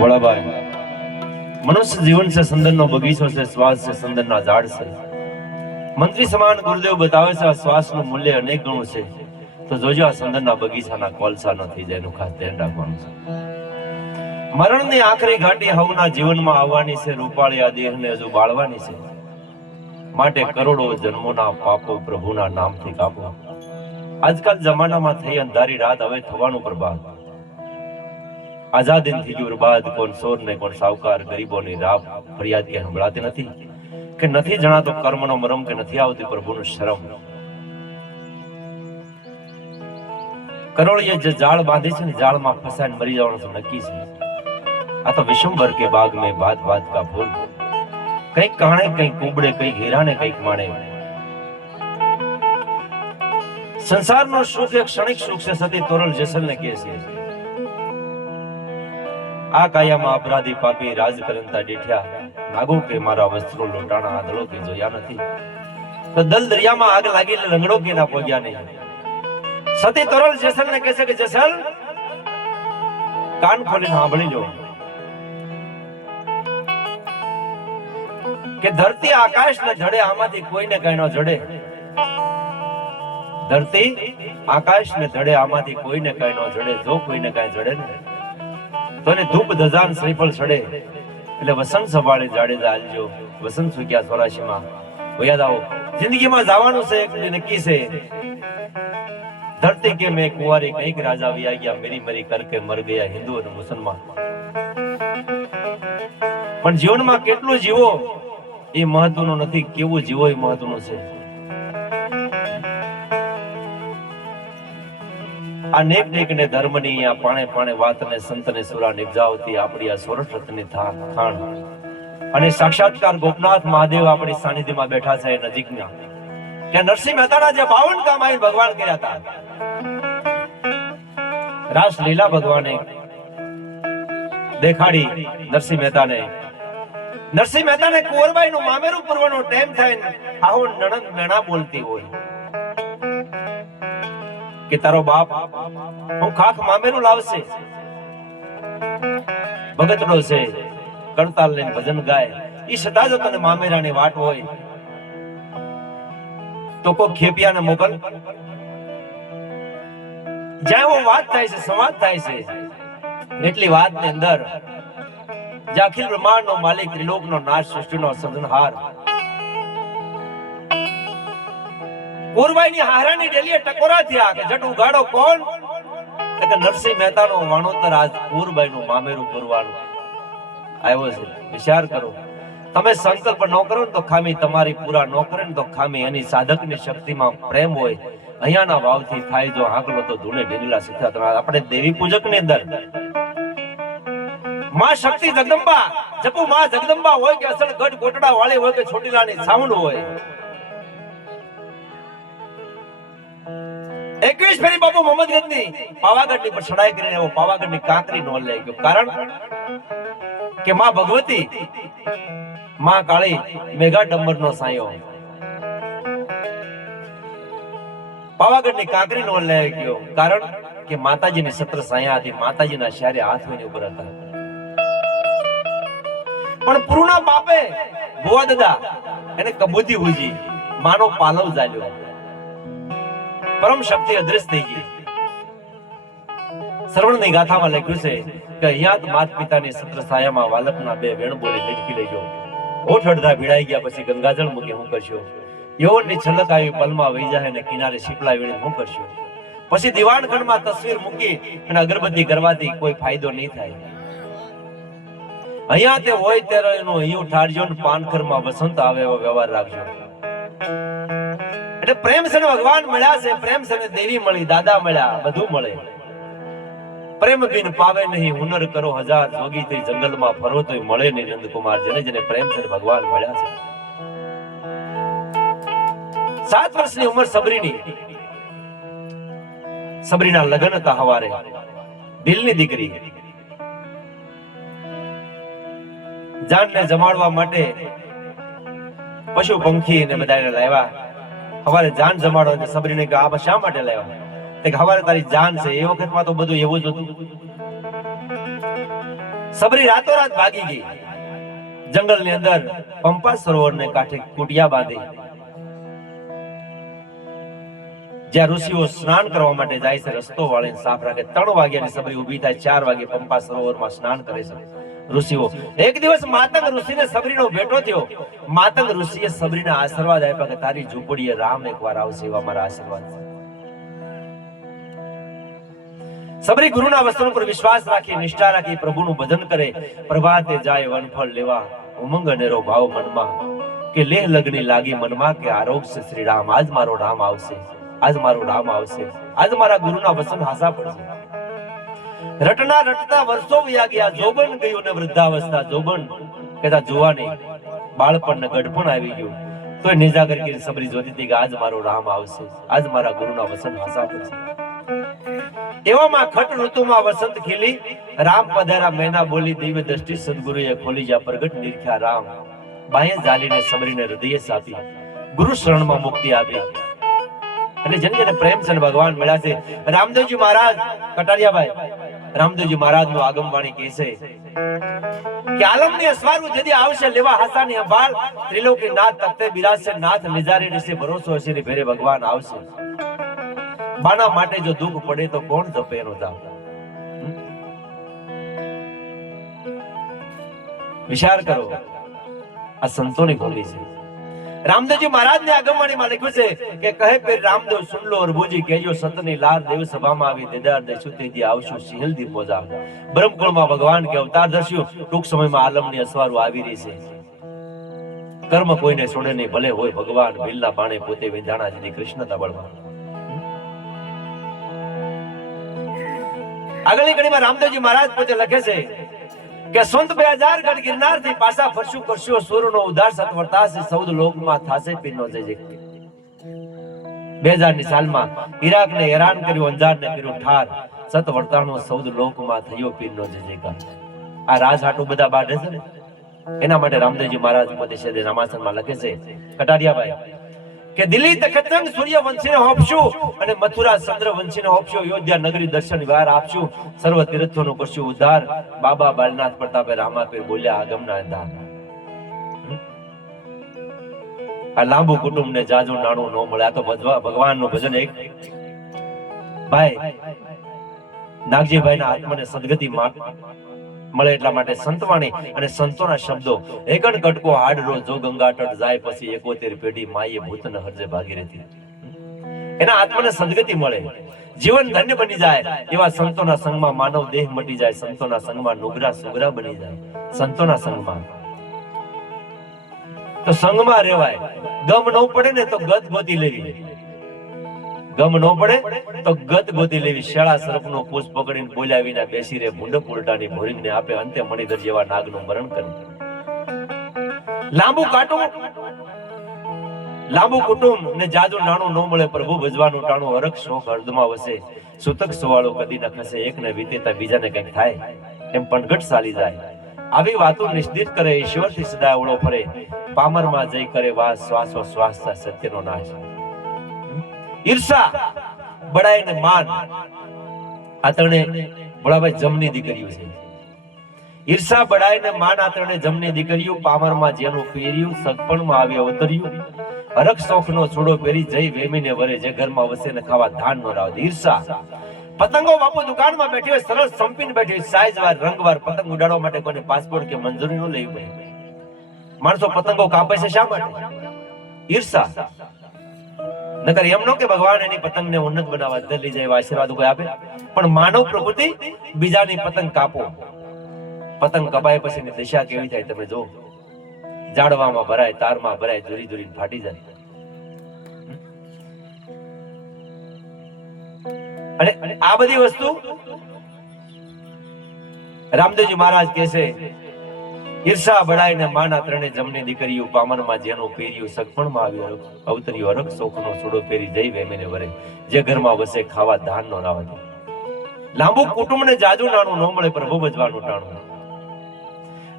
ભોળાભાઈ, મનુષ્ય जीवन से संदन નો બગીચો છે, શ્વાસ છે સંદન ના ઝાડ છે। મંત્રી સમાન ગુરુદેવ બતાવે છે આ શ્વાસ નું મૂલ્ય અનેક ગણું છે, તો જોજો આ સંદન ના બગીચાના કોલસા ન થઈ જાય એનું ખાસ ધ્યાન રાખવાનું છે। મરણની આખરી ઘાટી હવના જીવનમાં આવવાની છે, રૂપાળી આ દેહને હજુ બાળવાની છે, માટે કરોડો જન્મોના પાપો પ્રભુના નામથી કાપો। આજકાલ જમાનામાં થઈ અંધારી રાત, હવે થવાનું પ્રભાત। આઝાદી થી બરબાદ, કોણ સોર ને કોણ સાવકાર, ગરીબોની રાપ ફરિયાદ કે સંભળાતી નથી, કે નથી જણાતો કર્મનો મરમ, કે નથી આવતી પ્રભુનું શરમ। કરોળીએ જે જાળ બાંધી છે ને, જાળમાં ફસાઈને મરી જવાનું નક્કી છે। આ તો વિશ્વભર કે બાગ में बात बात का फूल, કઈક કાણે કઈક કુબડે, કઈક હીરા ને કઈક માણે। સંસારનો સુખ એક ક્ષણિક સુખ છે, સતી તોરલ જેસલને કહે છે। આ કાયામાં અપરાધી પાપી રાજ કરંતા દીઠ્યા, નાગો કે મારા વસ્ત્રો લોટાણા આંધળો કે જોયા નથી, તો દલ દરિયામાં આગ લાગી લંગડો કે ના પોગ્યા નહીં। સતી તોરલ જેસલને કહે છે કે જેસલ, કાન ખોલીને સાંભળી લો કે ધરતી આકાશ ને જડે, આમાંથી કોઈને કઈ ન જડે। ધરતી આકાશ ને જડે, આમાંથી કોઈને કઈ ન જડે। જો કોઈને કઈ જડે ને તો એને ધૂપ ધજાન શ્રીફળ ચડે। એટલે વસંત સવાળે જાડેજા આલજો, વસંત સુગ્યા 84 માં યાદ આવો। જિંદગીમાં જવાનું છે એક નક્કી છે। ધરતી કે મેં કુંવારી કઈક રાજા વી ગયા, મેરી મરી કરકે મર ગયા હિન્દુ અને મુસલમાન। પણ જીવનમાં કેટલું જીવો એ મહત્વનું નથી, કેવું જીવો એ મહત્વનું છે। આ નેક નેક ને ધર્મની આ પાણે પાણે વાત ને સંત ને સુરા નિપજાવતી આપણી આ સોરઠ રથની ખાણ, અને સાક્ષાત્કાર ગોપનાથ મહાદેવ આપણી સાનિધ્યમાં બેઠા છે નજીકના, કે નરસિંહ મહેતાના જે 52 કામ આવીને ભગવાન કર્યા હતા। રાસ લીલા ભગવાને દેખાડી નરસિંહ મહેતાને। નરસિંહ મહેતાને કુંવરબાઈ નું મામેરું પૂરવાનો ટાઈમ થાય ને, આવો નણંદ મેણા બોલતી હોય કે તારો બાપ હું ખાખ મામેરું લાવશે। ભગતડો છે, કણતાલ લઈને ભજન ગાય, ઈ છતાં જો તને મામેરાની વાટ હોય તો કોઈ ખેપિયાને મોકલ। જ્યાં વાત થાય છે, સંવાદ થાય છે, એટલી વાત ની અંદર જે અખિલ બ્રહ્માંડ નો માલિક, ત્રિલોક નો નાશ, સૃષ્ટિ નો સર્જનહાર, કુંવરબાઈ ની હારાની ડેલીએ ટકોરા થયા કે જટ ઉગાડો કોણ, કે નરસિંહ મહેતા નો વાણોતર આજ કુંવરબાઈ નું મામેરું પૂરવાનું આવ્યો છે। વિચાર કરો, તમે સંકલ્પ ન કરો ને તો ખામી તમારી, પૂરા ન કરે ને તો ખામી એની। સાધકની શક્તિમાં પ્રેમ હોય, અહીંયાના ભાવથી થાય જો આંકલો તો ધૂળે ઢેગલા શીખ્યા। આપણે દેવી પૂજક ની અંદર માં શક્તિ જગદંબા જપુ, માં જગદંબા હોય કે અસલ ગઢ કોટડા વાળી હોય કે છોટીલાની સાઉન્ડ હોય, 21 ફેરી બાપુ મોહમ્મદ ગંદી પાવાગઢ ની પર ચડાઈ કરીને એવો પાવાગઢ ની કાંકરી નો લઈ ગયો। કારણ કે માં ભગવતી, માં કાળી મેઘા ડંબર નો સાયો પાવાગઢ ની કાંકરી નો લઈ ગયો। કારણ કે માતાજી ની સત્ર સાયા હતી, માતાજીના શારે હાથ હોઈને ઉપર હતા। પણ પૂર્ણા બાપે ભુવા દાદા એને કબૂતી હુજી, માનો પાલવ ચાલ્યો, પરમ શક્તિ અદ્રશ્ય થઈ ગઈ। શ્રવણની ગાથામાં લખ્યું છે કે અહીંયા માત પિતાની સત્ર સાયામાં વાલકના 2 વેણ બોલી લટકી લેજો। ઓઠ અડધા ભીડાઈ ગયા પછી ગંગાજળ મૂકી હું કરશો, યૌવનની છલક આવી પલમાં વહી જાય ને કિનારે શીપલા વીણી હું કરશો। પછી દીવાનખંડમાં તસવીર મૂકી અને અગરબત્તી કરવાથી કોઈ ફાયદો નહીં થાય। અહીંયા તે હોય ત્યારે એનું અહીંયા ઠારજો ને પાનખરમાં વસંત આવે એવો વ્યવહાર રાખજો। એટલે પ્રેમ છે ને ભગવાન મળ્યા છે, પ્રેમ છે ને દેવી મળી, દાદા મળ્યા, બધું મળે। પ્રેમ બિન પાવે નહીં, હુનર કરો હજાર, જોગી થઈ જંગલમાં ફરો તોય મળે નહીં નંદકુમાર। જેને જેને પ્રેમ છે ભગવાન મળ્યા છે। 7 વર્ષની ઉંમર સબરીની, સબરીના લગ્ન હતા હવારે, દિલની દીકરી જાનને જમાડવા માટે પશુ પંખી ને બધાને લાવ્યા। હવારે જાન જમાડો, સબરીને કે આ શા માટે લાવ્યા? કે હવારે તારી જાન છે। એ વખતમાં તો બધું એવું જ હતું। સબરી રાતોરાત ભાગી ગઈ, જંગલની અંદર પંપા સરોવરને કાંઠે કુટિયા બાંધી, જ્યાં ઋષિઓ સ્નાન કરવા માટે જાય છે, રસ્તો વાળીને સાફ રાખે. 3 વાગ્યાની સબરી ઊભી થાય, 4 વાગે પંપા સરોવરમાં સ્નાન કરે છે ઋષિઓ. એક દિવસ માતંગ ઋષિને સબરીનો ભેટો થયો. માતંગ ઋષિએ સબરીને આશીર્વાદ આપ્યા કે તારી ઝૂંપડીએ રામ એકવાર આવશે, એવા મારા આશીર્વાદ. સબરી ગુરુના વચન પર વિશ્વાસ રાખી, નિષ્ઠા રાખી, પ્રભુનું ભજન કરે. પ્રભાતે જાય વનફળ લેવા, ઉમંગ અનેરો ભાવ મનમાં, કે લેહ લગની લાગી મનમાં, કે આરોગશે શ્રી રામ. આજ મારો રામ આવશે, આજ મારો રામ આવશે, આજ મારા ગુરુના વચન હાસા પડશે. રટના રટતા વર્ષો વયા ગયા, જોબન ગયું ને વૃદ્ધાવસ્થા. જોબન કહેતા જોવાની, બાળપણ ને ગઢપણ આવી ગયું. તોય નિજાગર કે સબરી જોતી હતી કે આજ મારો રામ આવશે, આજ મારા ગુરુના વચન હાસા પડશે. એવામાં ખટ ઋતુમાં વસંત ખીલી, રામ પધારા મૈના બોલી, દિવ્ય દ્રષ્ટિ સદગુરુએ ખોલી, જ્યાં પ્રગટ નિરખ્યા રામ. બાહે જાલીને સબરીને હૃદય સાપી, ગુરુ શરણમાં મુક્તિ આપી. અને જેને પ્રેમ છે ભગવાન મળ્યા છે. રામદેવજી મહારાજ, કટારિયાભાઈ રામદેવજી મહારાજ નું આગમવાણી કહે છે કે આલમની અસવારું જદી આવશે લેવા હાસાની અંભાળ, ત્રિલોકી નાથ તખતે બિરાજશે, નાથ નિજારી રહેશે, ભરોસો હશે ને ભેરે ભગવાન આવશે. બાના માટે જો દુઃખ પડે તો કોણ જપે એનો જાપ. વિચાર કરો, આ સંતોની ભૂમિ છે. રામદેવજી મહારાજ ને આગમવાણીમાં લખ્યું છે કે કહે પીર રામદેવ સુન લો और बूझी, કહેજો સતની લાર દેવ સભામાં આવી, દેદાર દેશું તેજી આવશું સિંહલ દી મોજા. બ્રહ્મકુળમાં ભગવાન કે અવતાર દર્શ્યું. ટૂંક સમયમાં આલમની અસવારું આવી રહી છે. કર્મ કોઈને છોડે નહીં, ભલે હોય ભગવાન, ભીલના બાણે પોતે વિંધાણા જેની કૃષ્ણતા બળવાન. આગળની કડીમાં રામદેવજી મહારાજ પોતે લખે છે કે સંત 2000 ગઢ ગિરનાર થી પાછા ફરશું, કરશું સૂરનો ઉદ્ધાર, સત્વરતાથી સૌદ લોકમાં થાશે પીરનો જય જય. 2000 ની સાલમાં ઈરાક ને હેરાન કર્યું, અંજાર ને કર્યું ઠાર, સત્વરતાનો સૌદ લોકમાં થયો પીરનો જય જયકાર. આ રાજ હાટુ બધા બાઢે છે ને, એના માટે રામદેવજી મહારાજ પોતે શેદે રામાસનમાં લખે છે કટારિયાભાઈ કે દિલ્હી તખતંગ સૂર્યવંશીને હોપશું, અને મથુરા ચંદ્રવંશીને હોપશું, અયોધ્યા નગરી દર્શન વાર આપશું, સર્વ તીર્થોનું કરશું ઉદ્ધાર. બાબા બાલનાથ પ્રતાપે રામાપીર બોલ્યા આગમના અંધાર. આ લાંબુ કુટુંબ ને જાજુ નાણું ન મળે. આ તો ભગવાનનું ભજન. એક ભાઈ નાગજીભાઈ ના આત્માને સદગતિ મળે એટલા માટે સંતવાણી અને સંતોના શબ્દો. એકણ કટકો હાડરો જો ગંગા તટ જાય, પછી 71 પેઢી માયે ભૂતન હરજે ભાગી રહેતી. એના આત્માને સદગતિ મળે, જીવન ધન્ય બની જાય. એવા સંતોના સંગમાં માનવ દેહ મટી જાય. સંતોના સંગમાં નુગરા સુગરા બની જાય. સંતોના સંગમાં તો સંગમાં રહેવાય. ગમ ન પડે ને તો ગત ગોતી લેવી, ગમ ન પડે તો ગત ગોતી લેવી. શેળા સર્પનો પૂછ પકડીને બોલ્યા વિના બેસી રે, ભૂંડ પુલટાની ભોરિંગને આપે, અંતે મણિધર જેવા નાગનું મરણ કરે. લાંબુ કાટું, લાંબુ કુટુંબ ને જાદુ નાણું ન મળે, પ્રભુ ભજવાનું ટાણું, હરખ શોખ હૃદયમાં વસે, સુતક સુવાળો કદી ન ખસે, એકને વીતેતા બીજાને કંઈક થાય, એમ પણગટ ચાલી જાય. આવી વાતો નિશ્ચિત કરે, ઈશ્વરથી સદા ઓળો ફરે, પામરમાં જઈ કરે વાસ, શ્વાસો શ્વાસ સત્યનો નાશ. ઈર્ષા, બડાઈ ને માન, આ ત્રણે ભોળાભાઈ જમની દીકરીઓ છે. ઈર્ષા, બડાઈ ને માન, આ ત્રણે જમની દીકરીઓ. પામરમાં જેનું પહેર્યું, સગપણમાં આવી અવતર્યું, હરખ શોખનો છોડો પહેરી જઈ વેમીને વરે, જે ઘરમાં વસે ને ખાવા ધાન નો રાવ. ઈર્ષા, પતંગો બાપુ દુકાનમાં બેઠી હોય, સરસ સંપીને બેઠી હોય, સાઈઝવાર રંગવાર પતંગ ઉડાડવા માટે કોઈને પાસપોર્ટ કે મંજૂરી ન લેવી પડે. માણસો પતંગો કાપે છે શા માટે? ઈર્ષા. નકર એમ નો કે ભગવાન એની પતંગને ઉન્નત બનાવવા લઈ જાય, આશીર્વાદ કોઈ આપે. પણ માનવ પ્રકૃતિ બીજાની પતંગ કાપો. પતંગ કપાય પછી ની દિશા કેવી થાય તમે જો. જાડવામાં ભરાય, તારમાં ભરાય, દૂરી દૂરી ફાટી જાય. અને આ બધી વસ્તુ રામદેવજી મહારાજ કહે છે, ઈર્ષા, બડાઈ ને માના ત્રણે જમની દીકરીઓ. પામરમાં જેનું પહેર્યું, સગપણમાં આવ્યું અવતર્યું, હરખ શોખનો છોડો પહેરી જઈ વેમીને વરે, જે ઘરમાં વસે ખાવા ધાન નો રાવ. લાંબુ કુટુંબ ને જાજુ નાણું ન મળે, પ્રભુ ભજવાનું ટાણું.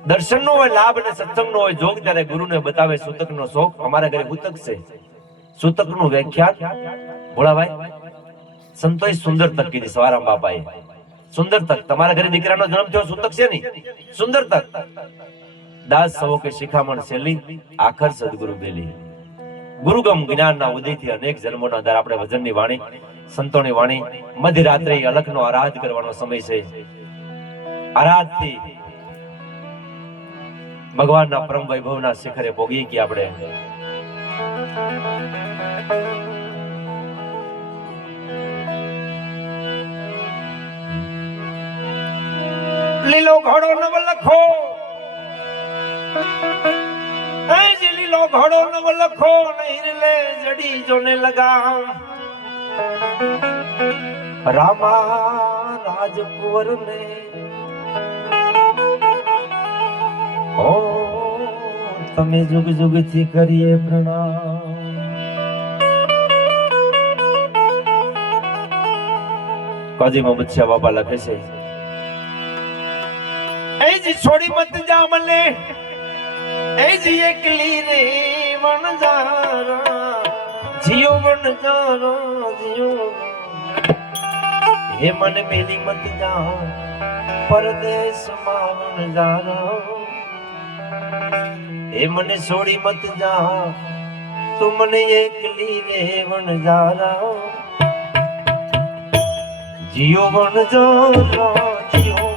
દર્શન નો હોય લાભ ને સત્સંગ નો હોય જોગ, ત્યારે ગુરુને બતાવે સૂતક નો શોખ. અમારા ઘરે સૂતક છે. સૂતક નું વ્યાખ્યાન ભોળાભાઈ સંતોષ સુંદર તક કીધી સવારામ બાપાએ. સુંદર તક તમારા ઘરે દીકરાનો જન્મ થયો સૂતક છે ની સુંદર તક દાસ સવો કે શિખામણ શેલી આખર સદગુરુ બેલી ગુરુગમ જ્ઞાનના ઉદયથી અનેક જન્મોના આધાર આપણે વજનની વાણી સંતોની વાણી મધ્યરાત્રે અલખનો આરાધ કરવાનો સમય છે આરાધથી ભગવાનના પરમ વૈભવના શિખરે ભોગી ગયા આપણે લીલો ઘોડો નવ લખો લીલો ઘોડો નવ લખો નહીં લે જડી જોને લગામ રામા રાજકુંવર ને ઓ તમે જુગ જુગ થી કરીએ પ્રણામ કાજી મોહમ્મદ શાહ બાબા લખે છે એ જી છોડી મત જા મને એ જી એકલી રે વણજારા જીઓ વણજારા જીઓ હે મન મેલી મત જા પરદેશ માં વણજારા હે મને છોડી મત જા તું મને એકલી રે વણજારા જીઓ વણજારા જીઓ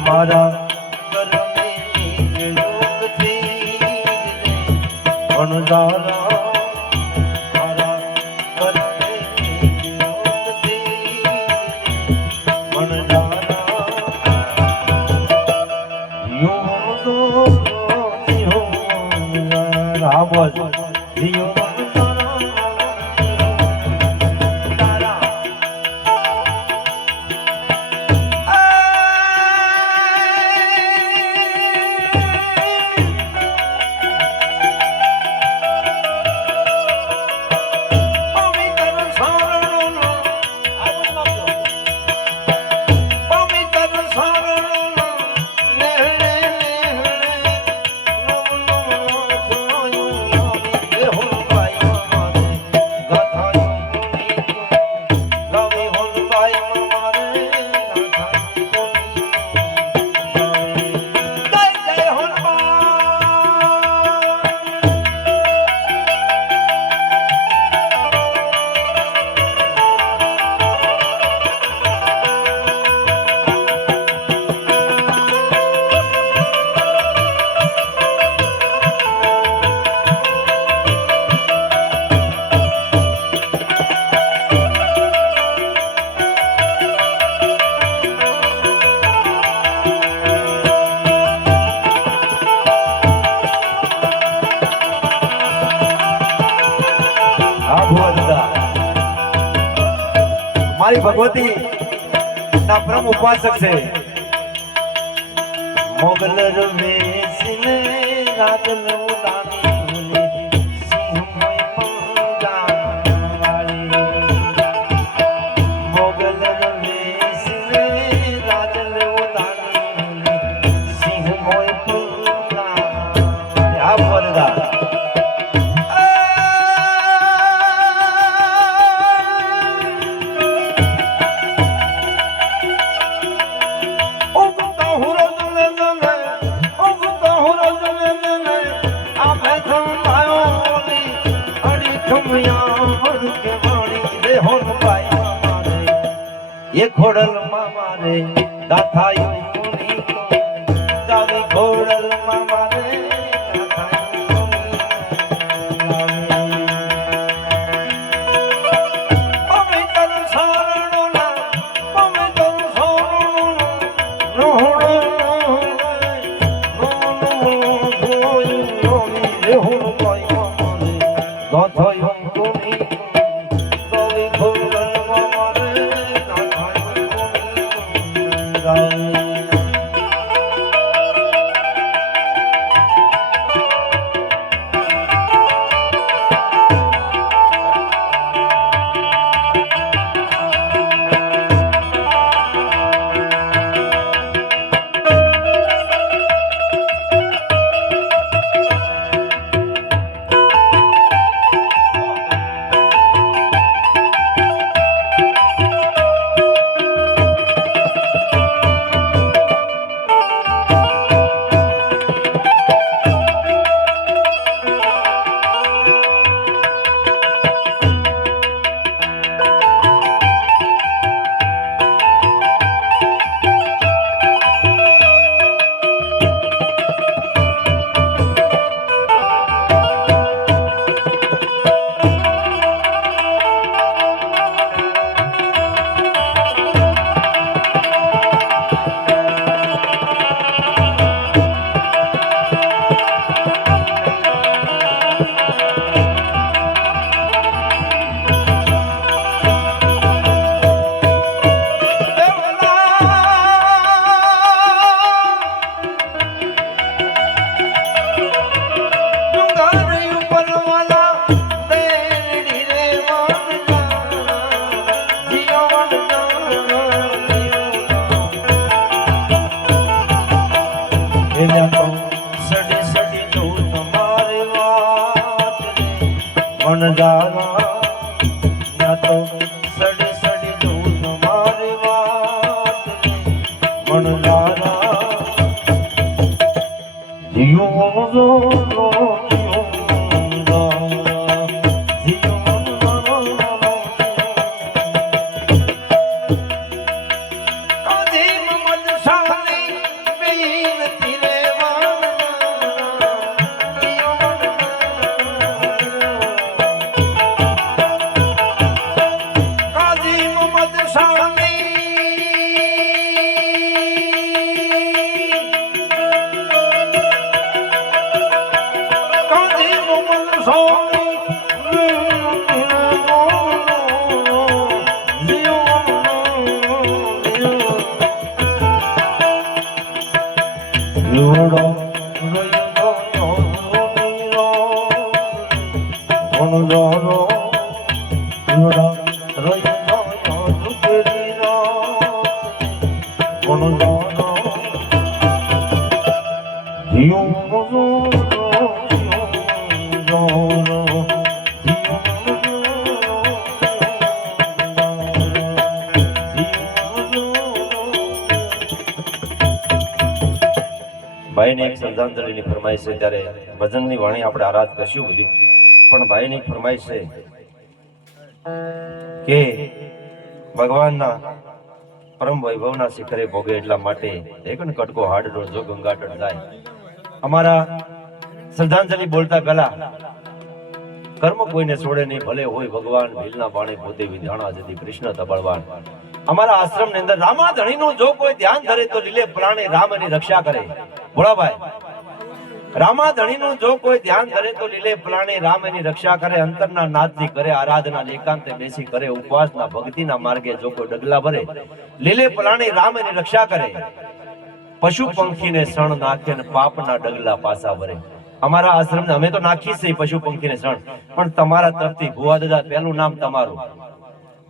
મારા કરમે યોગથી અણધારા મારા કરમે યોગથી મોજ જીયો મારી ભગવતી ના પરમ ઉપાસક છે મોગલ રવેશને રાતન ઉડાની સિંહ મોય પંગાવાળી મોગલ રવેશને રાતન ઉડાની સિંહ મોય પંગાવાળી આ વરદા ये खोड़ल मारे गाथायु मुनि गावे खोड़ल मारे गाथायु मुनि पवित्र शरणना पवित्र शरणना रोहणो धोयु रोमी रेहु कोई मारे गाथायु मुनि गावे खोड़ल જીવડો રોયો નો જીવડો રોયો દુખરી નો ભાઈને એક શ્રદ્ધાંજલિની ફરમાઈશ છે ત્યારે ભજનની વાણી આપણે આરાધ કરશું બધી, પણ ભાઈની ફરમાઈશ છે કે ભગવાનના પરમ વૈભવના શિખરે ભોગે એટલા માટે એક ને કટકો હાડનો જો ગંગાટળ જાય. અમારા શ્રદ્ધાંજલિ બોલતા પહેલા કર્મ કોઈને છોડે નહીં, ભલે હોય ભગવાન ભીલના પાણી પોતે વિધાણા જતી કૃષ્ણ તબળવાન. અમારા આશ્રમ ની અંદર રામાધણીનું જો કોઈ ધ્યાન ધરે તો લીલે પ્રાણે રામ એની રક્ષા કરે. ભોળાભાઈ, રામાધણીનું જો કોઈ ધ્યાન ધરે તો લીલે પ્રાણે રામ એની રક્ષા કરે. અંતરના નાદથી કરે આરાધના, એકાંતે બેસી કરે ઉપવાસના, ભક્તિના માર્ગે જો કોઈ ડગલા ભરે લીલે પ્રાણે રામ એની રક્ષા કરે. પશુ પંખીને શણ નાખે ને પાપના ડગલા પાસા ભરે. અમારા આશ્રમ અમે તો નાખી છે પશુ પંખીને શણ, પણ તમારા તરફથી ભુવા દાદા પહેલું નામ તમારું,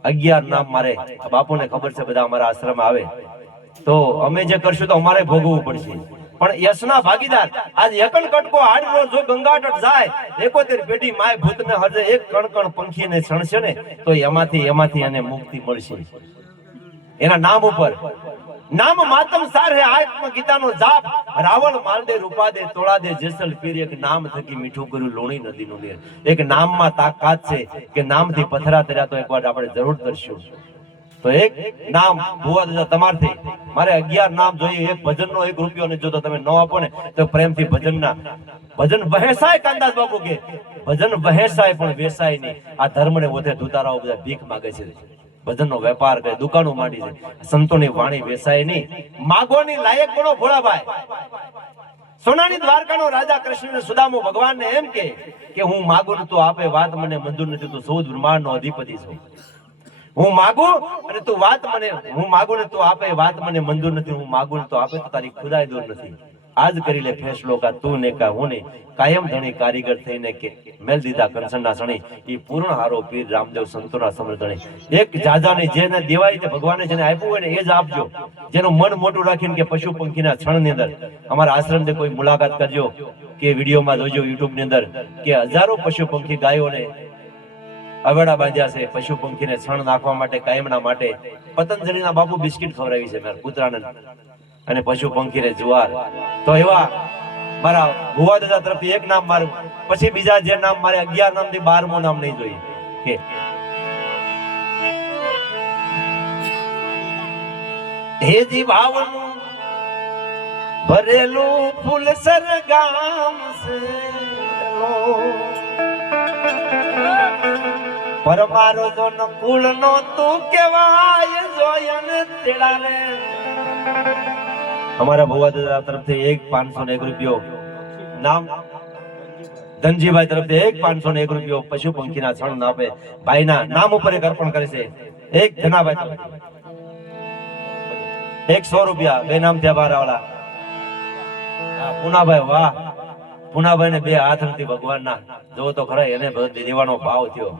11 નામ મારે બાપુને ખબર છે, બધા અમારા આશ્રમ આવે તો અમે જે કરશું તો અમારે ભોગવવું પડશે. પણ યશના ભાગીદાર આજ એકન કટકો હાડરો જો ગંગાટટ જાય 71 પેઢી માય ભૂતને હજે એક કણકણ પંખીને સણશે ને તો એમાંથી એને મુક્તિ મળશે. એના નામ ઉપર નામ માતમ સાર હે આત્મ ગીતાનો જાપ. રાવણ માલદે રૂપાદે તોળાદે જેસલ પીર, એક નામ થકી મીઠું કર્યું લોણી નદીનું નીર. એક નામમાં તાકાત છે કે નામથી પથરા તર્યા તો એકવાર આપણે જરૂર કરશું. તો એક નામ ભુવા દાદા તમારથી મારે 11 નામ જોઈએ. એક ભજનનો 1 રૂપિયો ને જો તો તમે ન આપો ને તો પ્રેમથી ભજનના ભજન વહેસાય. કાંદાસ બાપુ કે ભજન વહેસાય પણ વેસાય નહીં. આ ધર્મને ઓથે ધુતારાઓ બધા ભીખ માંગે છે, ભજનનો વેપાર કરે, દુકાનો માંડી છે. સંતોની વાણી વેસાય નહીં. માગવાની લાયક બનો ભોળાભાઈ. સોનાની દ્વારકાનો રાજા કૃષ્ણને સુદામો ભગવાનને એમ કે હું માગું તો આપે, વાત મને મંજૂર નથી તો સૌ બ્રહ્માંડનો અધિપતિ છું. હું માગું અને તું વાત મને, હું માગું ને તું આપે, વાત મને મંજૂર નથી. હું માગું ને તો આપે તો તારી ખુદાઈ દૂર નથી. આજ કરી લે ફેસલો કા તું ને કા હું ને, કાયમ ધણી કારીગર થઈને કે મેલ દીધા કંસનના સણી. એ પૂર્ણ હારો પીર રામદેવ સંતોના સમર્ધણી. એક જાજાને જેને દેવાય તે ભગવાને જેને આપ્યું હોય ને એ જ આપજો. જેનું મન મોટું રાખીને કે પશુ પંખીના છણની અંદર અમારા આશ્રમની કોઈ મુલાકાત કરજો કે વિડીયોમાં જોજો યુટ્યુબ ની અંદર કે હજારો પશુ પંખી ગાયોને અવેડા બાંધ્યા છે પશુ પંખીને છણ નાખવા માટે, કાયમના માટે. પતંજલિના બાપુ બિસ્કિટ ખવડાવી છે મારા કૂતરાને અને પશુ પંખીને જુવાર. તો એવા મારા ભુવા દાદા તરફથી એક નામ મારું, પછી બીજા જે નામ મારે 11 નામથી 12મું નામ નહીં જોઈએ કે હેજી ભાવનું ભરેલું ફૂલ સરગામ છે પરમારો જોન કુળ નો તું કેવાય જોયન તેડા રે. અમારા ભુવા દાદા તરફથી 501 રૂપિયો નામ, ધનજીભાઈ તરફથી 501 રૂપિયો પશુ પંખીના છણ ના આપે ભાઈના નામ ઉપર એક અર્પણ કરે છે. એક ધનાભાઈ 100 રૂપિયા બે નામ થયા બારાવાળા. પુનાભાઈ, વાહ પુનાભાઈ ને 2 હાથ નથી ભગવાનના. જો તો ખરા એને દેવાનો ભાવ થયો.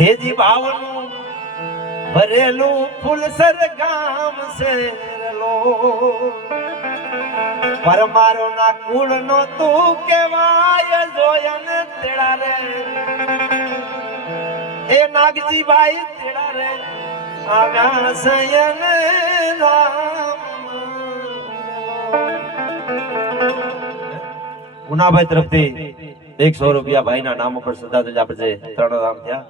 હેજી ભાવનું ભરેલું ફૂલ સરગામ શેરલો પરમારો ના કુળ નો તું કેવાય જોયન તેડા રે. એ નાગજી ભાઈ તેડા રે આવ્યા સયન રામ. પુનાભાઈ તરફથી 100 રૂપિયા ભાઈના નામ ઉપર શ્રદ્ધાંજલિ આપે છે. 3 નામ થયા.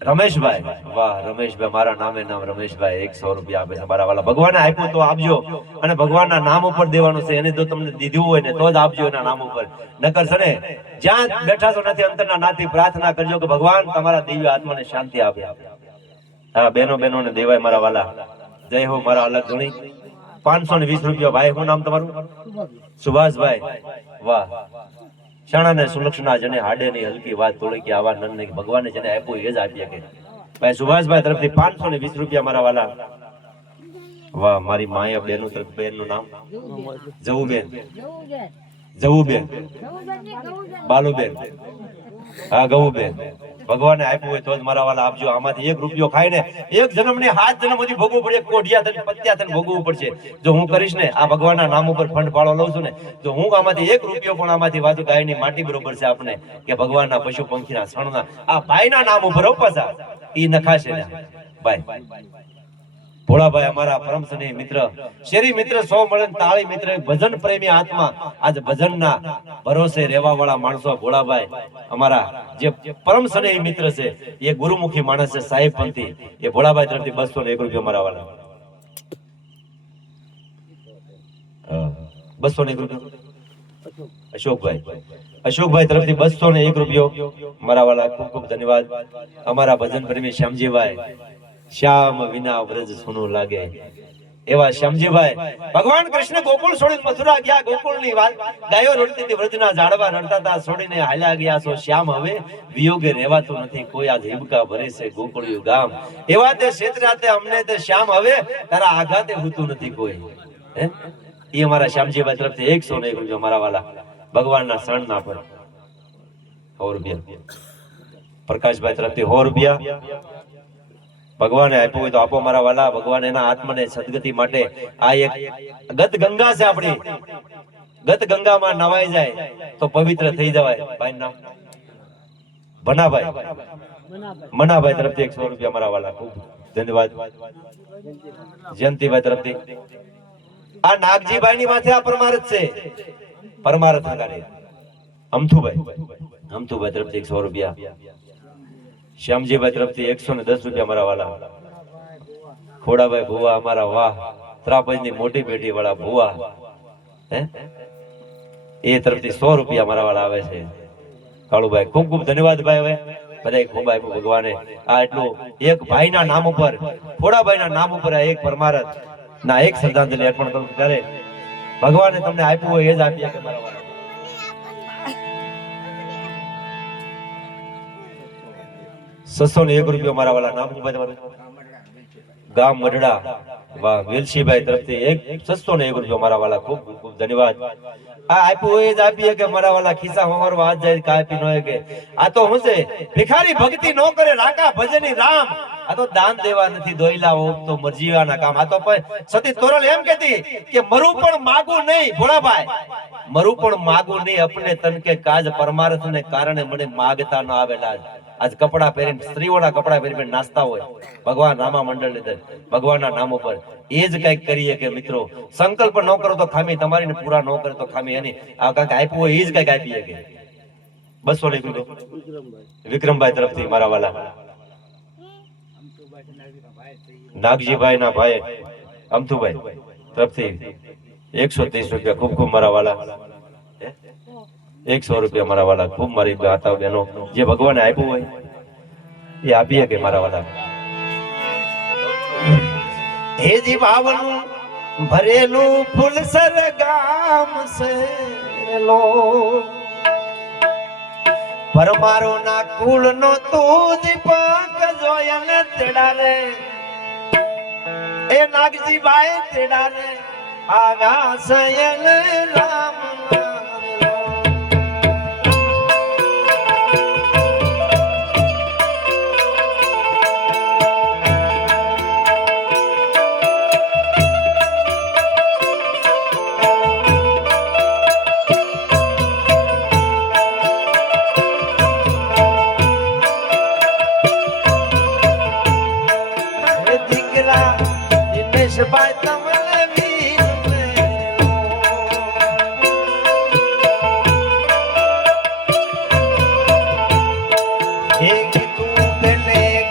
રમેશભાઈ, વાહ રમેશભાઈ, મારા નામે નામ રમેશભાઈ 100 રૂપિયા આપે છે. મારા વાલા ભગવાને આપ્યું તો આપજો, અને ભગવાનના નામ ઉપર દેવાનું છે. એને જો તમને દીધું હોય ને તો જ આપજો એના નામ ઉપર. નકર છે ને જ્યાં બેઠા છો નથી અંતરના નાથી પ્રાર્થના કરજો કે ભગવાન તમારા દિવ્ય આત્માને શાંતિ આપે. હા બેનો ને દેવાય મારા વાલા. જય હો મારા અલગ ધણી. 520 રૂપિયા ભાઈ. શું નામ તમારું? સુભાષભાઈ, વાહ. શાણા ને સુલક્ષણા જેને હાડે ની હલકી વાત તોડી કે આવા નન ને ભગવાને જેને આપ્યું એ જ આપીએ કે ભાઈ. સુભાષભાઈ તરફથી 520 રૂપિયા મારા વાલા. વાહ, મારી માયા બેનું બેનનું નામ જવુબેન, જવુબેન, બાલુબેન, હા ગવુબેન. ભગવાને આપ્યું હોય તો જ મારા વાલા આપજો. આમાંથી 1 રૂપિયો ખાય ને એક જન્મને 7 જન્મ સુધી ભોગવવું પડે, કોઢિયા થઈને પત્યા થઈને ભોગવવું પડશે. જો હું કરીશ ને આ ભગવાનના નામ ઉપર ફંડ ફાળો લઉં છું ને, જો હું આમાંથી 1 રૂપિયો પણ આમાંથી વાજુ ગાયની માટી બરોબર છે આપણે કે ભગવાનના પશુ પંખીના સણના આ ભાઈના નામ ઉપર અપસા ઈ નખાશે ને ભાઈ. ભોળાભાઈ અમારા પરમ સ્નેહી મિત્ર, શેરી મિત્ર, સૌ મળે તાળી મિત્ર, ભજન પ્રેમી આત્મા, આજ ભજનના ભરોસે રહેવા વાળા માણસો. ભોળાભાઈ અમારા જે પરમ સ્નેહી મિત્ર છે, એ ગુરુમુખી માણસ છે, સાહેબ પંથી. એ ભોળાભાઈ તરફથી 201 રૂપિયા મારા વાળા, 201 રૂપિયા. અશોકભાઈ તરફથી 201 રૂપિયો મારા વાળા, ખૂબ ખૂબ ધન્યવાદ. અમારા ભજન પ્રેમી શ્યામજીભાઈ, શ્યામ વિના વ્રજ સુનું લાગે એવા શ્યામજીભાઈ. ભગવાન કૃષ્ણ ગોકુળ છોડીને મથુરા ગયા, ગોકુળની વાત ગાયો રડતી હતી, વ્રજના ઝાડવા રડતા હતા, છોડીને હાલ્યા ગયા છો શ્યામ, હવે વિયોગે રહેવાતું નથી કોઈ, આ હિબકા ભરે છે ગોકુળિયું ગામ. એવા તે ક્ષેત્રાતે અમને તે શ્યામ, હવે તારા આઘાતે હોતું નથી કોઈ. હે એ અમારા શ્યામજીભાઈ તરફથી 101 રૂપિયા મારા વાલા, ભગવાનના શરણના પર 100 રૂપિયા. પ્રકાશભાઈ તરફથી 100 રૂપિયા. ભગવાને આપ્યું હોય તો આપો મારા વાલા. ભગવાન એના આત્માને સદગતિ માટે આ એક ગત ગંગા છે આપણી, ગત ગંગામાં નવાઈ જાય તો પવિત્ર થઈ જવાય. ભાઈ નામ ભનાભાઈ, મનાભાઈ તરફથી 100 રૂપિયા મારા વાલા, ખૂબ ધન્યવાદ. જયંતિભાઈ તરફથી આ નાગજીભાઈ ની માથે આ પરમારથ છે, પરમારથ અમથુભાઈ તરફથી 100 રૂપિયા. શ્યામજીભાઈ તરફથી 110 રૂપિયા મારા વાલા. ખોડાભાઈ ભુવા અમારા, વાહ, ત્રાપજની મોટી પેટી વાળા ભુવા, હે એ તરફથી 100 રૂપિયા મારા વાળા આવે છે. કાળુભાઈ ખૂબ ખૂબ ધન્યવાદ ભાઈ. હવે બધાય ખૂબ આપ્યું ભગવાને. આ એટલું એક ભાઈના નામ ઉપર, ખોડાભાઈના નામ ઉપર આ એક પરમારથ ના એક શ્રદ્ધાંજલિ અર્પણ કરું. ત્યારે ભગવાને તમને આપ્યું હોય એ જ આપીએ કે મારા વાળા. 601 રૂપિયા મારા વાળા. નામ તમારું? ગામ મઢડા, વાહ, વેલસીભાઈ તરફથી 601 રૂપિયા મારા વાળા, ખૂબ ખૂબ ધન્યવાદ. આ આપ્યું હોય જ આપીએ કે મારા વાળા. ખિસ્સા હમારો હાથ જાય કાપી ન કે આ તો હું છે ભિખારી ભક્તિ નો કરે રાકા ભજની રામ. આ તો દાન દેવા નથી, દોયલા હો તો મરજીવાના કામ. આ તો સતી તોરલ એમ કહેતી કે મરું પણ માગું નહીં, ભોળાભાઈ મરું પણ માગું નહીં, અપને તન કે કાજ પરમાર્થ ને કારણે મને માગતા ન આવેલા. આજ કપડા પહેરીને, સ્ત્રીઓના કપડા પહેરીને નાસ્તા હોય ભગવાન રામા મંડળ ની ભગવાનના નામ ઉપર. એ જ કઈક કરીએ કે મિત્રો, સંકલ્પ ન કરો તો ખામી તમારી ને પૂરા ન કરે તો ખામી એની. આ કઈક આપ્યું હોય એ જ કઈક આપીએ કે 201 રૂપિયા વિક્રમભાઈ તરફથી મારા વાલા. નાગજીભાઈ ના ભાઈ અમથુભાઈ તરફથી 130 રૂપિયા, ખૂબ ખૂબ મારા વાલા. 100 રૂપિયા મારા વાલા, ખૂબ મારી માતા બહેનો જે ભગવાને આપ્યું હોય એ આપીએ કે મારા વાલા. હેજી ભાવનું ભરેલું ફૂલસર ગામ છે લો, પરમારો ના કુળ નો તું દીપક જોયને તેડા રે. એ નાગજીભાઈ તેડા રે આવ્યા સયન રામ. ભાઈ તમને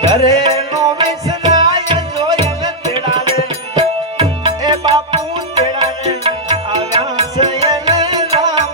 ઘરે નો વિસરાય જોયને તેડા રે. એ બાપુ તેડા રે આવ્યા સયન રામ.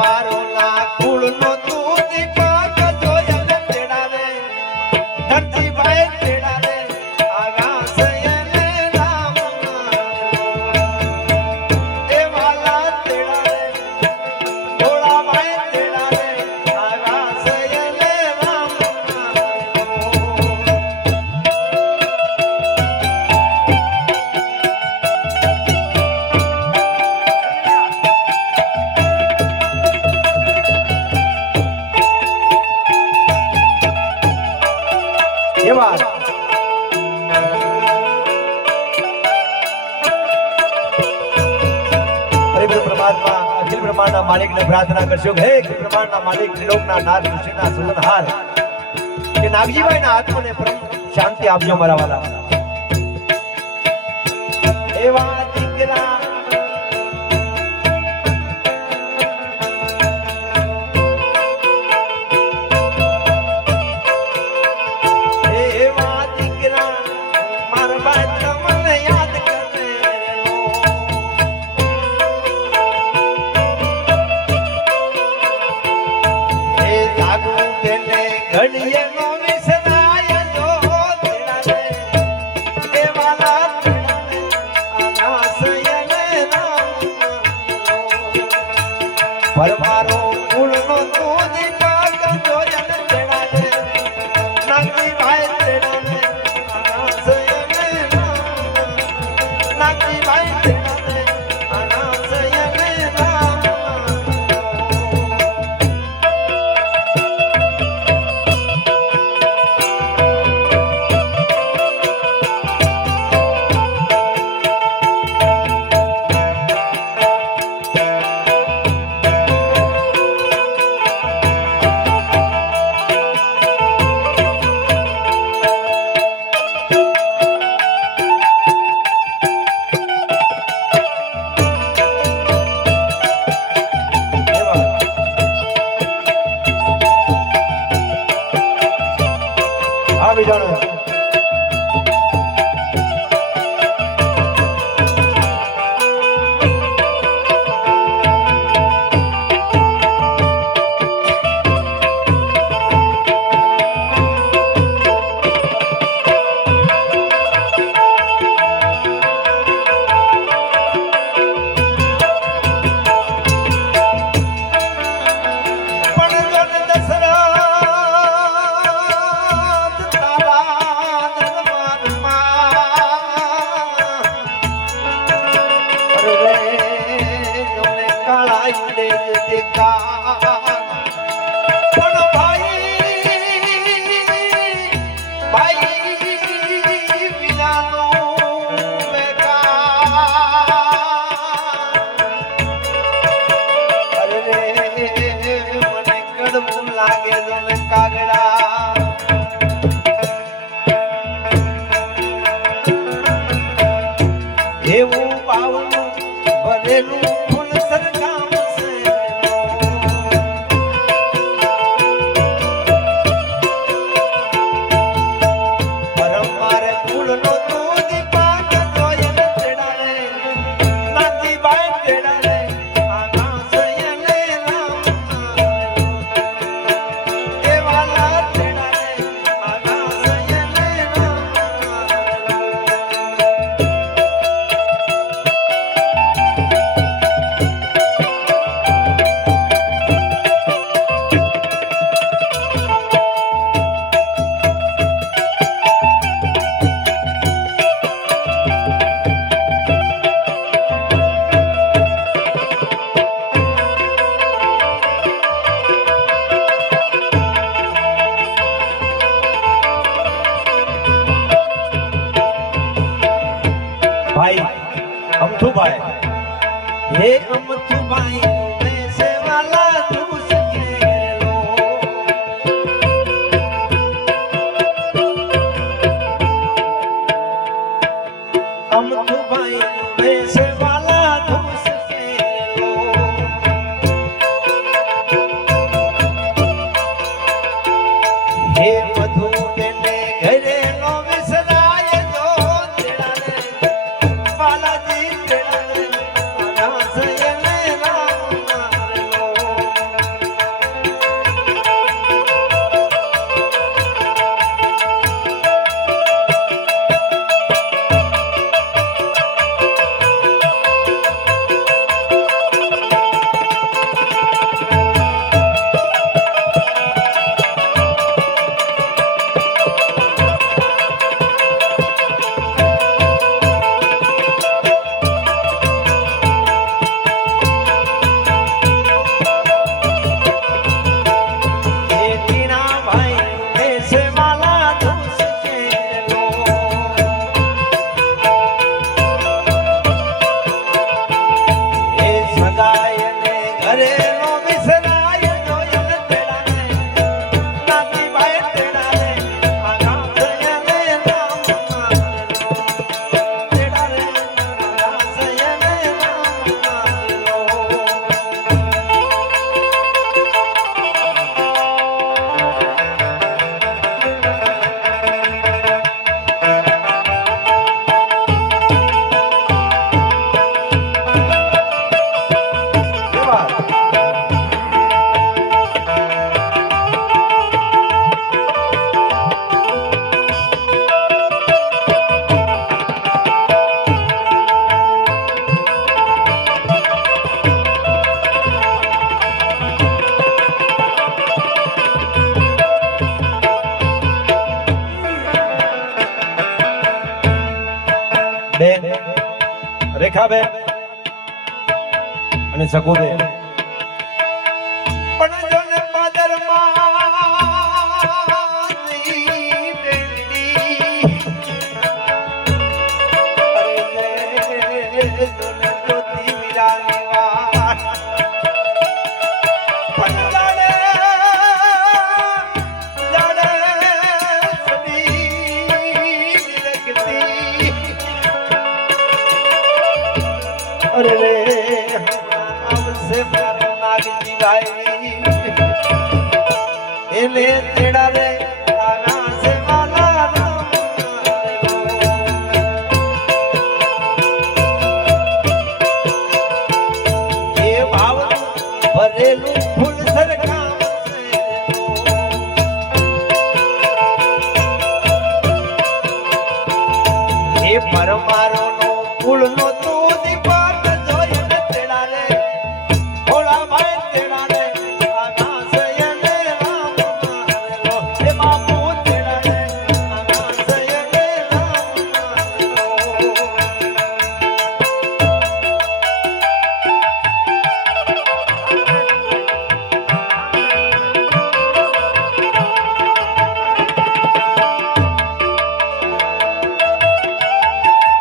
મારો ના કુળનો તું દીપક જોયલ તેડા રે ધરતી ભાઈ તેડા રે આકાશ એને રામ એ વાલા તેડા રે ભોળા ભાઈ તેડા રે આકાશ એને રામ એવા પરિબ્રહ્મ પરમાત્મા અખિલ બ્રહ્માંડના માલિકને પ્રાર્થના કરશો કે હે અખિલ બ્રહ્માંડના માલિક ત્રિલોકના નાથ ઋષિના સર્જનહાર કે નાગજીભાઈના આત્માને પરમ શાંતિ આપજો મારા વાલા એવા દીકરા ઘડીએ નો વિસરાય જો તેડા રે દેવાલા તેડા રે આકાશ એને રામ પરમારો કુળનો તું દીપક જોયલ તેડા રે નાગજી ભાઈ તેડા રે આકાશ એને રામ નાગજી ભાઈ તેડા રે આકાશ એને રામ એવું પાવનું ભરેલું ફૂલ સરકામ છે પરમ મારે ફૂલનો તું દીપક જોયલ તેડા રે નાગજી ભાઈ તેડા રે આકાશ એને રામ એ વાલા તેડા રે આકાશ એને રામ ભાઈ અમથુભાઈ હે અમથુભાઈ વૈસે વાલા તું સકેલો અમથુભાઈ વૈસે વાલા તું સકેલો હે મધુ તેને ઘરે નો વિસરાય જો તેડા રે બાલાજી તેડા રે આકાશ એને રામ મારેલો રેખાબેન અને સકુબેન પણ જોને પાદરમાં બેડી અરે જોને જ્યોતિ વિરાની વાત પણ જાડે સદી લગતી અરે રે આવશે મારા નાગજી ભાઈ એને તેડા રે આના સે વાલા રામ એ ભાવ ભરેલું ફૂલ સરકામ છે એ પરમારો નો ફૂલ નો તું દીપક જોઈને તેડા રે ભોળા ભાઈ તેડા રે આના સયને રામ મારેલો એ બાપુ તેડા રે આના સયને રામ મારેલો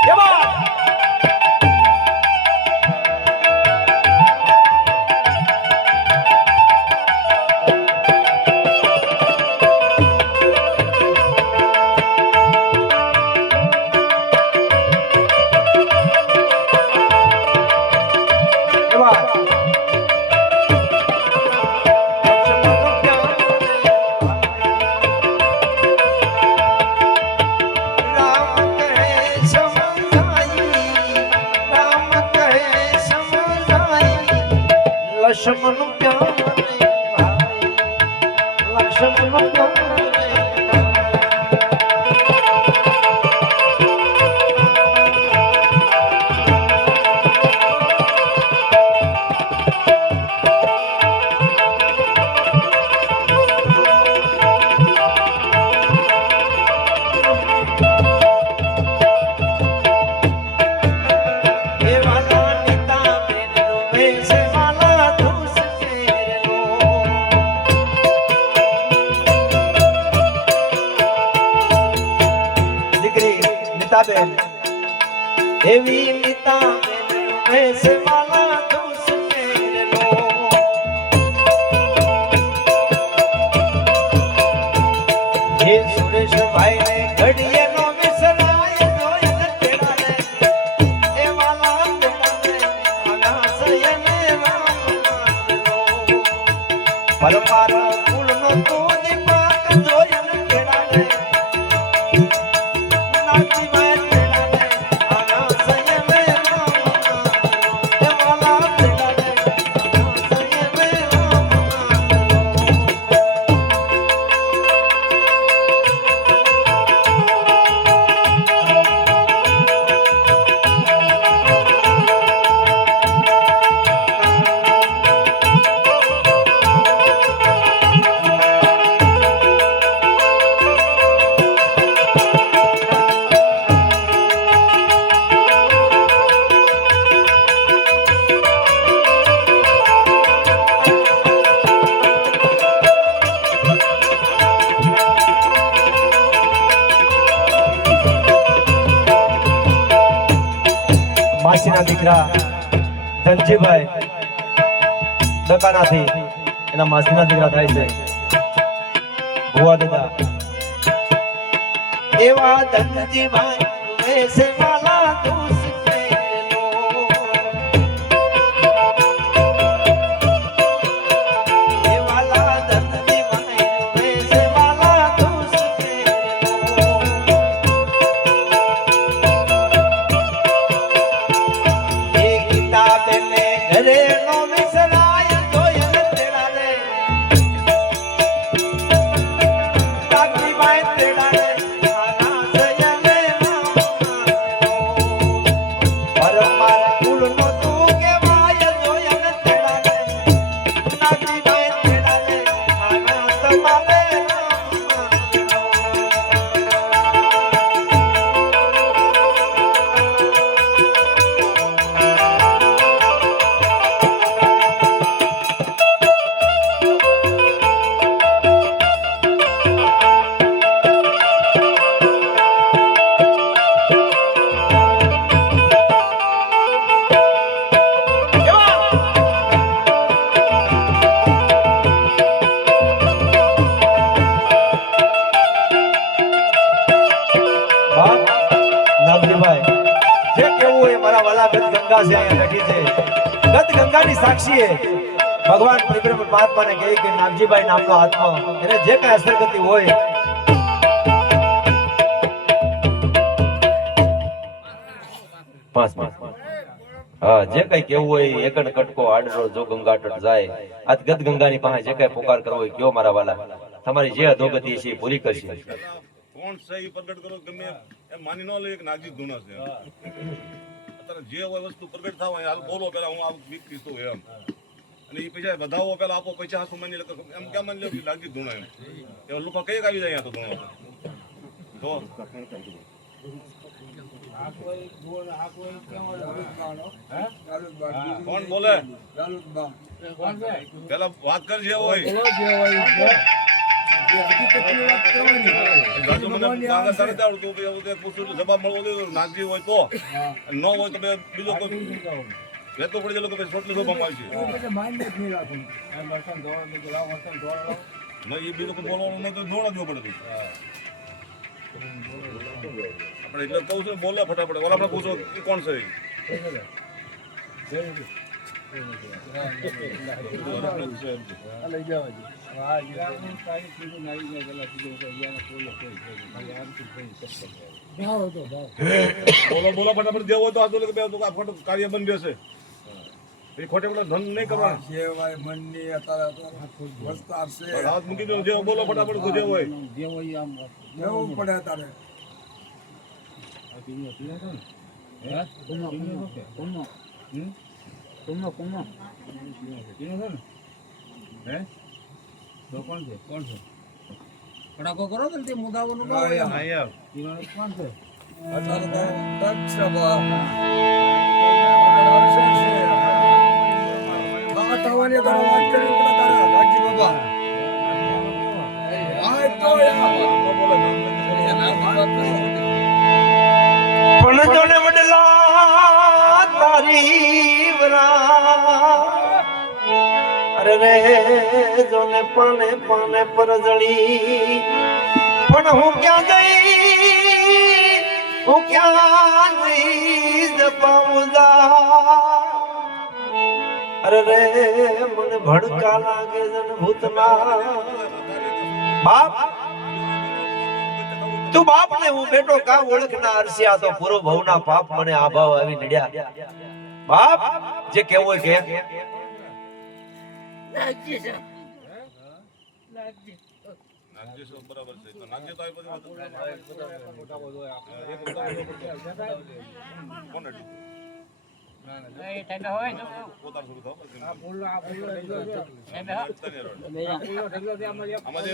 કે બાપ લક્ષ્મણ પ્યાર લક્ષ્મણ એ વાલા નીતા મેનો વેસે વાલા ધૂસ કેરલો દીકરી નીતાબેન એવી નીતા મેનો વેસે વાલા ધૂસ કેરલો એ સુરેશભાઈ ને ઘડીએ નો વિસરાય જોઈને તેડા રે એ વાલા તેડા રે આના સયને રામ મારેલો પરમાર કુળ નો તું દીપક જોઈને તેડા રે નાગજી ભાઈ તેડા રે આના સયને રામ મારેલો એ વાલા તેડા રે આના સયને રામ મારેલો માસીના દીકરા ધનજીભાઈ દકાનાથી એના માસીના દીકરા થાય છે ભુવા દાદા એવા ધનજીભાઈ વેસે વાલા ધૂસ કેરલો એ વાલા ધનજીભાઈ વેસે વાલા ધૂસ કેરલો એ કિતાબને ઘરે નો વિસરાય જોઈને તેડા રે નાગજી ભાઈ તેડા રે આના સયને રામ મારેલો ગંગા છે અહીંયા બેઠી છે ગત ગંગાની સાક્ષીએ ભગવાન પરિબ્રહ્મ પરમાત્માને કહે કે નાગજીભાઈ નામનો આત્મા એને જે કાંઈ અસરગતિ હોય પાંચ હા જે કઈ કેવું હોય એકડ કટકો આડરો જો ગંગા તટ જાય આ ગત ગંગાની પાસે જે કઈ પુકાર કરવો હોય કયો મારા વાલા તમારી જે અધોગતિ છે એ પૂરી કરશે કોણ સહી પ્રગટ કરો ગમે એમ માની ન લે કે નાગજી ગુના છે અત્યારે જે હોય વસ્તુ પ્રગટ થાવ હાલ બોલો પેલા હું આ વીકીશ તો એમ અને એ પૈસા વધાવો પેલા આપો પૈસા હાસુ માની લે એમ કેમ માની લે કે નાગજી ગુના એમ એ લોકો કઈ આવી જાય તો ગુનો તો કોણ બોલે પેલા વાત કરજે હોય જવાબ મળવો દે નાગજી હોય તો ન હોય તો બીજો કોઈ વેતો પડી જાય છોટલી શોભામાં આવશે એ બીજો કોઈ બોલવાનું નહીં તો દોડા દેવો પડે આપણે એટલે કહું છું બોલે ફટાફટ ઓલા આપણે પૂછો કે કોણ છે બોલો બોલો ફટાફટ દેવો તો આ તો ફોટો કાર્ય બની જશે એ ખોટે ખોટા ધન નહીં કરવાના હાથ મૂકી દો જે બોલો ફટાફટ જે હોય ફટાકો કરો ને તે મુદાઓનું કોણ છે પણ જોને વડલા તારી વરા અરે રે જોને પાને પાને પર જળી પણ હું ક્યાં જઈ જપાઉદા અરે રે મને ભડકા લાગે જન ભૂતના બાપ તું બાપ ને હું બેટો કા ઓળખના અરસ્યા તો પૂરો ભવના પાપ મને આભાવ આવી નડ્યા બાપ જે કેવું હોય કે નાગજી સો બરાબર છે તો નાગજી તો આવી બધી કોણ હતી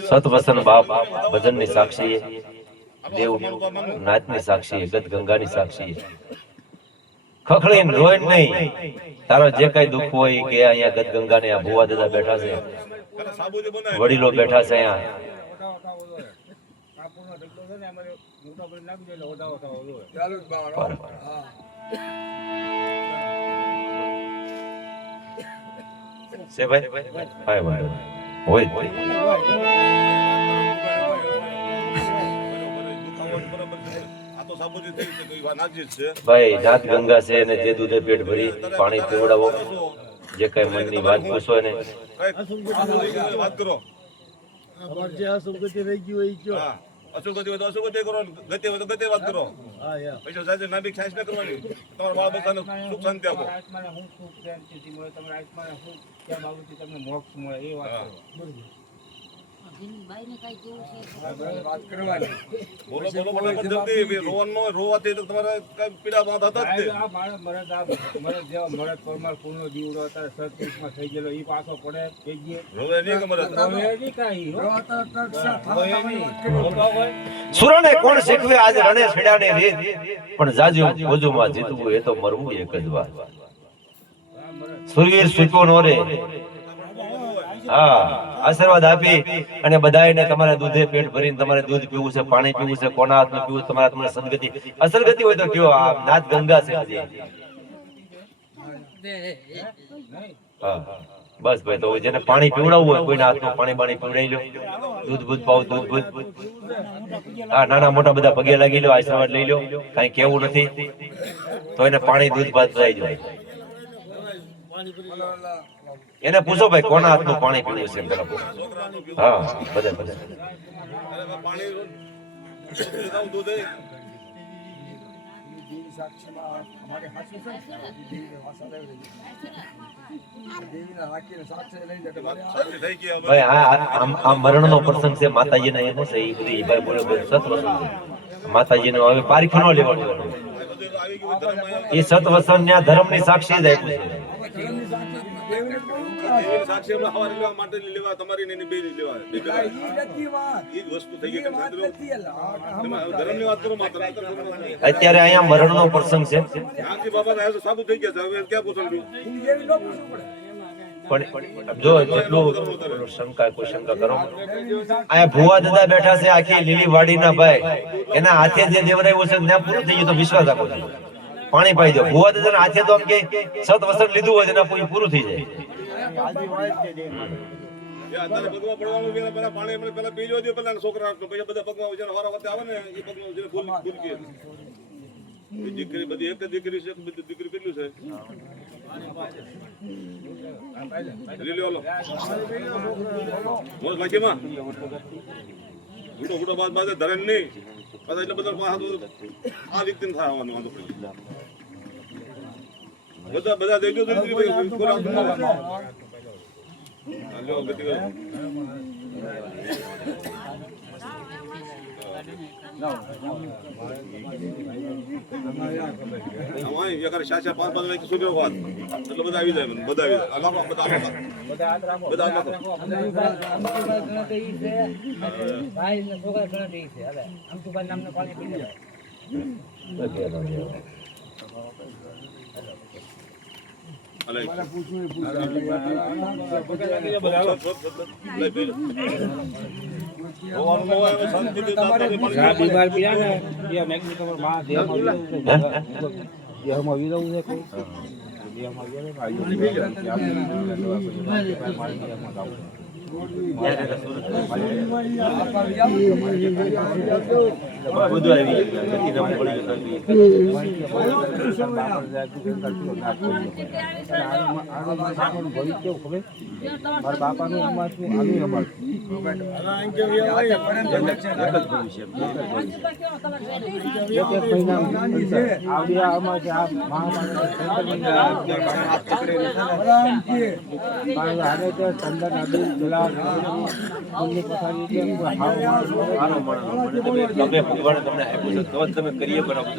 સતવસન બાપ ભજનની સાક્ષી દેવ નાચની સાક્ષી ગત ગંગાની સાક્ષી ખખડીને રોઈને નહીં તારો જે કઈ દુઃખ હોય કે અહીંયા ગત ગંગાને આ ભુવા દાદા બેઠા છે વડીલો બેઠા છે અહીંયા છે ભાઈ ભાઈ ભાઈ હોય ભાઈ નાથ ગંગા છે અને જે દૂધે પેટ ભરી પાણી પીવડાવો જે કઈ મનની વાત પૂછો ને વાત કરો અસુગતિ રહી ગયું હોય કયો અસુગતિ હોય તો અસુગતિ કરો ગતિ હોય તો ગતિ વાત કરો પૈસા સાથે નાબી ખાસ ન કરવાની તમારા બાળ બચ્ચાને સુખ શાંતિ આપો તમને મોક્ષ મળે એ વાત બોલો બોલો ફટાફટ જલ્દી રોવાનું ન હોય રોવાથી તો તમારે કઈ પીડા બાંધ હતા જ તે મળે પરમાર પૂર્ણ જીવડો અત્યારે સત્યુગમાં થઈ ગયેલો એ પાછો પડે રોવે નહીં કે મરદ સુરને કોણ શીખવે આજ રણે છેડાને રીત પણ જાજુ ઓજુમાં જીતવું એ તો મરવું એક જ વાર સુરવીર સુકો નો રે હા આશીર્વાદ આપી અને બધાયને તમારે દૂધે પેટ ભરીને તમારે દૂધ પીવું છે પાણી પીવું છે કોના હાથનું પીવું છે તમારે તમારે સદગતિ અસરગતિ હોય તો કયો આ નાથ ગંગા છે હજી હા બસ ભાઈ, તો જેને પાણી પીવડાવવું હોય કોઈના હાથમાં પાણી બાણી પીવડાવી લો, દૂધ બૂધ પાવ, દૂધ બૂધ, હા નાના મોટા બધા પગે લાગી લો, આશીર્વાદ લઈ લો, કઈ કેવું નથી તો એને પાણી દૂધ ભાત થઈ જાય. એને પૂછો ભાઈ કોના હાથનું પાણી પીવું છે એમ પેલા પૂછો. હા બધા બધા અરે પાણી દૂધ એ સાક્ષી થઈ ગયા હવે. ભાઈ આ મરણનો પ્રસંગ છે, માતાજીના એ નથી એ બધી ભાઈ બોલે સત વસન માતાજીનો હવે પારખી ન લેવાનું. આ બધું આવી ગયું ધર્મમાં. એ સત વસન ના ધર્મની સાક્ષી જ આપ્યું છે. દેવીની સાક્ષી આપણે સવારે લેવા માટે લેવા, તમારી ને એની બે લેવા, બે ભેગા. ઈ જ વસ્તુ થઈ ગઈ કે મિત્રો તમે ધર્મની વાત કરો માત્ર. અત્યારે અહીંયા મરણનો પ્રસંગ છે, જ્ઞાનથી બાબા આવ્યા તો સાબુ થઈ ગયા છે, હવે ક્યાં પૂછવાનું? પણ જો જેટલું શંકા કોઈ શંકા કરો, અહીંયા ભુવા દાદા બેઠા છે આખી લીલી વાડીના ભાઈ, એના હાથે જે દેવરાયું છે ત્યાં પૂરું થઈ ગયું તો વિશ્વાસ રાખો છો, પાણી પાઈ દો. ભુવા દાદાના હાથે તો આમ કે સત વસન લીધું હોય એના પૂરું થઈ જાય. અત્યારે પગમાં પડવાનું છે, પેલા પાણી આપણે પેલા પી લો દે પેલા છોકરા, પછી બધા પગમાં જેને વારા વખતે આવે ને એ પગમાં જેને ફૂલ કે દીકરી બધી એક જ દીકરી છે, બધી દીકરી કેટલું છે? લઈ લો મોજ ભાગ્યમાં ગુટો બાદ બાદ ધરણ નહીં પાછા એટલે બધા આ વ્યક્તિને થાય આવવાનું વાંધો પડી બધા દેજો દીકરી ભાઈ કોઈ આવતું ન હોય. લ્યો ગતિ કરો. અમાય યકાર શાશા 5-5 વાગે સુબે વાત એટલે બધા આવી જાય, બધા આવી જાય. અલાવા બધા બીમાર પીયા ને જે મેગ્ની ખબર માં દેહમાં આવી જવું છે કોઈ દેહમાં આવી મારા બાપાનું રમાત આનું રમાત તમે ભગવાન તમને આપ્યું છે તો જ તમે કરીએ બરાબર.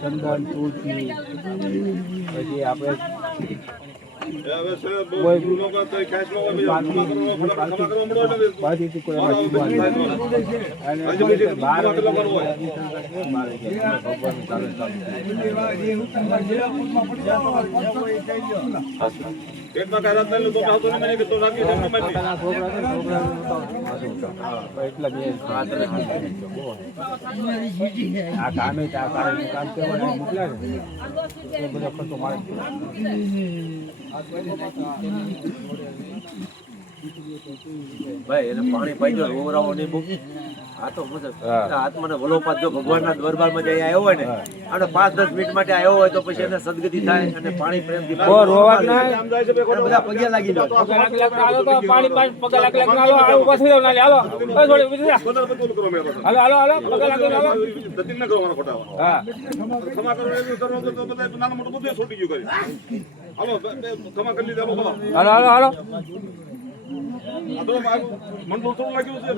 ચંદન તુલસી પછી આપણે હવે છે બહુ લોકો તો કેશમાં હોય બીજા જમા કરવા મળો એટલે બાજુથી કોઈ આજે બીજી બાર કેટલા વાર હોય પેટમાં કાંઈ રાત નહીં તો આવતો નહીં કે તો રાખી છે એટલા બે આ કામે કામ કરવા મોકલ્યા ને એ બધો ખર્ચો મારે ભાઈ એને પાણી પાઈ દો, રોવરાવો નહીં બહુ. આ તો આત્માને વલોપાત જો ભગવાનના દરબારમાં જઈ આવ્યો હોય ને આપણે 5-10 મિનિટ માટે આવ્યો હોય તો પછી એને સદગતિ થાય અને પાણી પ્રેમથી રોવા ના બધા પગે લાગી જાય. પાણી પગ લાગ હાલો આવું પાછું જાવ ના હાલો થોડી બીજી હાલો હાલો હાલો પગ લાગ હાલો દતિન ન કરવાનો ખોટા હા ક્ષમા કરો એવું કરો તો બધા નાનું મોટું બધું છોડી ગયું કરી હાલો ક્ષમા કરી લીધા હાલો હાલો હાલો આ તો મંડળ થોડું લાગ્યું છે.